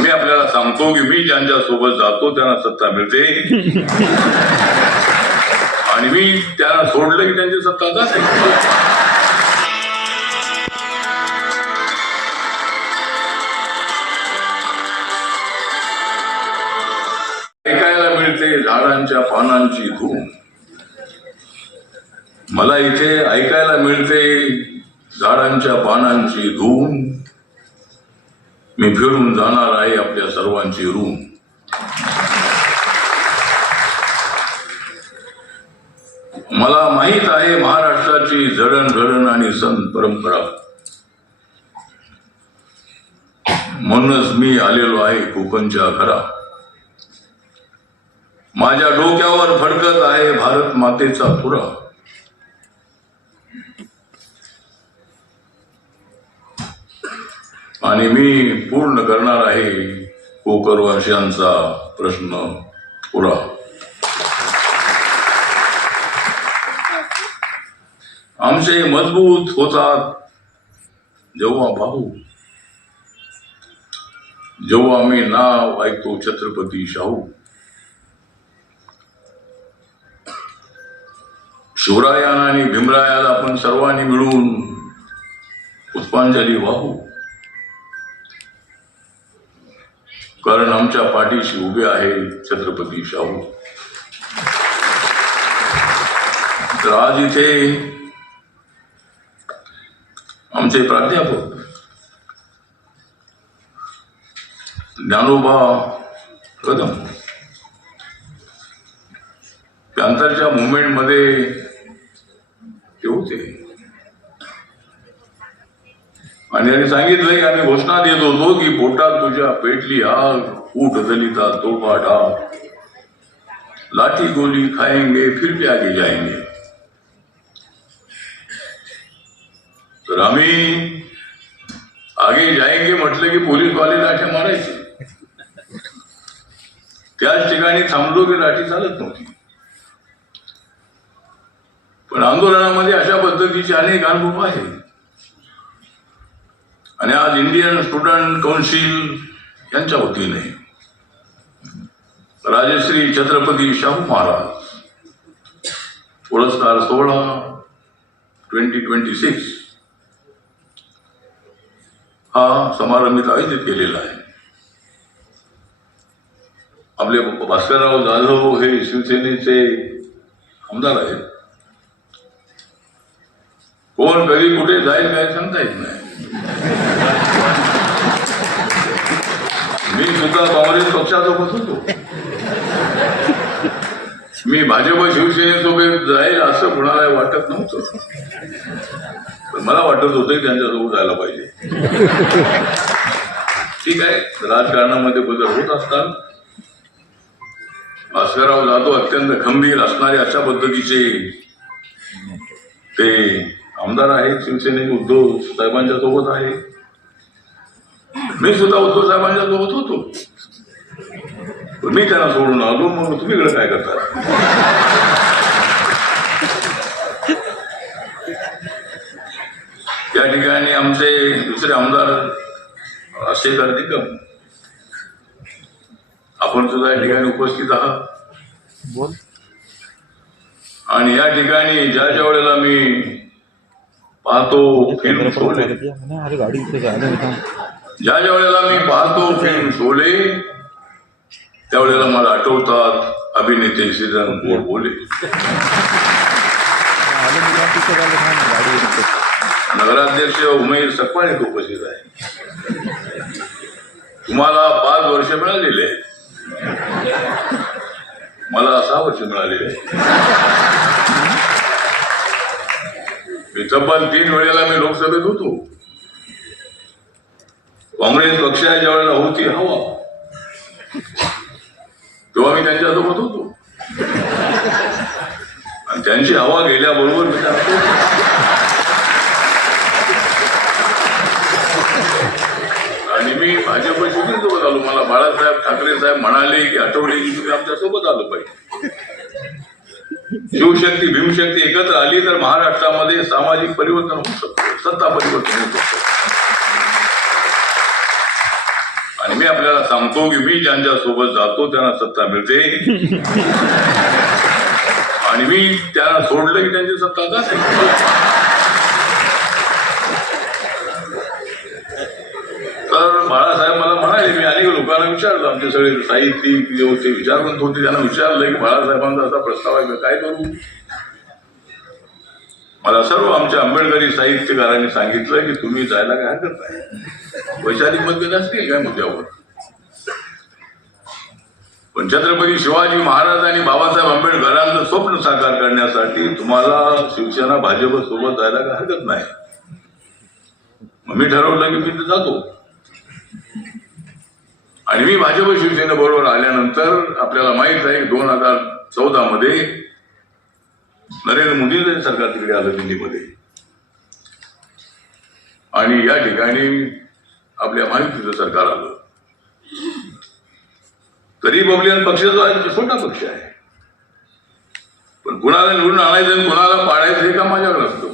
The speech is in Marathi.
मी आपल्याला सांगतो की मी ज्यांच्या सोबत जातो त्यांना सत्ता मिळते आणि मी त्यांना सोडलं की त्यांची सत्ता जाते. ऐकायला मिळते झाडांच्या पानांची धूम. मला इथे ऐकायला मिळते झाडांच्या पानांची धूम. मी फिरून जाणार आहे आपल्या सर्वांची रूम. मला माहित आहे महाराष्ट्राची जडणघडण आणि सण परंपरा. म्हणूनच मी आलेलो आहे कोकणच्या घरा. माझ्या डोक्यावर फडकत आहे भारत मातेचा पुरा. आणि मी पूर्ण करणार आहे कोकणवासियांचा प्रश्न पुरा. आमचे मजबूत होतात जेव्हा भाऊ, जेव्हा आम्ही नाव ऐकतो छत्रपती शाहू. शिवरायाला आणि भीमरायाला आपण सर्वांनी मिळून पुष्पांजली वाहू. कारण आमच्या पाठीशी उभे आहे छत्रपती शाहू. तर आज इथे आमचे प्राध्यापक ज्ञानोबा कदम पॅंथरच्या मुवमेंट मध्ये ते होते आणि त्यांनी सांगितलं की आम्ही घोषणा देत होतो की पोटात तुझ्या पेटली आग, ऊट दलिता तोफा डाग, लाठी गोली खाएंगे फिर भी आगे जाएंगे. तर आम्ही आगे जाएंगे म्हटलं की पोलीस वाले लाठी मारायचे. त्याच ठिकाणी थांबलो की लाठी चालत नव्हती. पण आंदोलनामध्ये अशा पद्धतीचे अनेक अनुभव आहेत. आणि आज इंडियन स्टुडंट काउन्सिल यांच्या वतीने राजश्री छत्रपती शाहू महाराज पुरस्कार सोहळा 2026 हा समारंभित आयोजित केलेला आहे. आपले भास्करराव जाधव हे शिवसेनेचे आमदार आहेत. कोण कधी कुठे जाईल काय सांगता येत नाही. मी सुद्धा काँग्रेस पक्षासोबत होतो. मी भाजप शिवसेनेसोबत जाईल असं कुणाला वाटत नव्हतं. पण मला वाटत होतं की त्यांच्यासोबत जायला पाहिजे. ठीक आहे, राजकारणामध्ये बदल होत असतात. भास्करराव जाधव अत्यंत खंबीर असणारे अशा पद्धतीचे ते आमदार आहेत. शिवसेनेचे उद्धव साहेबांच्या सोबत आहे. मी सुद्धा उद्धव साहेबांच्या सोबत होतो. मी त्यांना सोडून आलो. मग तुम्ही इकडे काय करता? त्या ठिकाणी आमचे दुसरे आमदार शेखर निकम आपण सुद्धा या ठिकाणी उपस्थित आहात. आणि या ठिकाणी ज्या ज्या वेळेला मी पाहतो फिल्म शोले, ज्या ज्या वेळेला मी पाहतो फिल्म शोले, त्यावेळेला मला आठवतात अभिनेते श्रीराम बोले. नगराध्यक्ष उमेश सकपाळे उपस्थित आहे. तुम्हाला 5 वर्ष मिळालेले आहेत, मला 6 वर्ष मिळालेले आहेत. मी तब्बल 3 वेळेला मी लोकसभेत होतो. काँग्रेस पक्षाच्या ज्या वेळेला होती हवा तेव्हा मी त्यांच्यासोबत होतो. आणि त्यांची हवा गेल्याबरोबर मी आणि मी भाजप शिवसेनेसोबत आलो. मला बाळासाहेब ठाकरे साहेब म्हणाले की आठवले की तुम्ही आमच्या सोबत आलो पाहिजे. शिवशक्ती भीमशक्ती एकत्र आली तर महाराष्ट्रामध्ये सामाजिक परिवर्तन होऊ शकतो, सत्ता परिवर्तन होऊ शकतो. आणि मी आपल्याला सांगतो की मी ज्यांच्या सोबत जातो त्यांना सत्ता मिळते आणि मी त्यांना सोडलं की त्यांची सत्ता जाते. तर बाळासाहेब मला म्हणाले, मी अनेक लोकांना विचारलं, आमचे सगळे साहित्यिक जे होते विचारवंत होते त्यांना विचारलं की बाळासाहेबांचा असा प्रस्ताव आहे काय करू. मला सर्व आमच्या आंबेडकरी साहित्यकारांनी सांगितलं की तुम्ही जायला काय हरकत नाही, वैचारिक मतभेद असतील काय मुद्द्यावर, पण छत्रपती शिवाजी महाराज आणि बाबासाहेब आंबेडकरांचं स्वप्न साकार करण्यासाठी तुम्हाला शिवसेना भाजप सोबत जायला काय हरकत नाही. मग मी ठरवलं की मी तिथे जातो आणि मी भाजप शिवसेनेबरोबर आल्यानंतर आपल्याला माहित आहे की 2014 मध्ये नरेंद्र मोदी सरकार तिकडे आलं दिल्लीमध्ये आणि या ठिकाणी आपल्या महायुतीचं सरकार आलं. तरी रिपब्लिकन पक्ष जो आहे तो छोटा पक्ष आहे, पण कुणाला निवडून आणायचं आणि कुणाला पाडायचं हे काम माझ्याकडे असतं.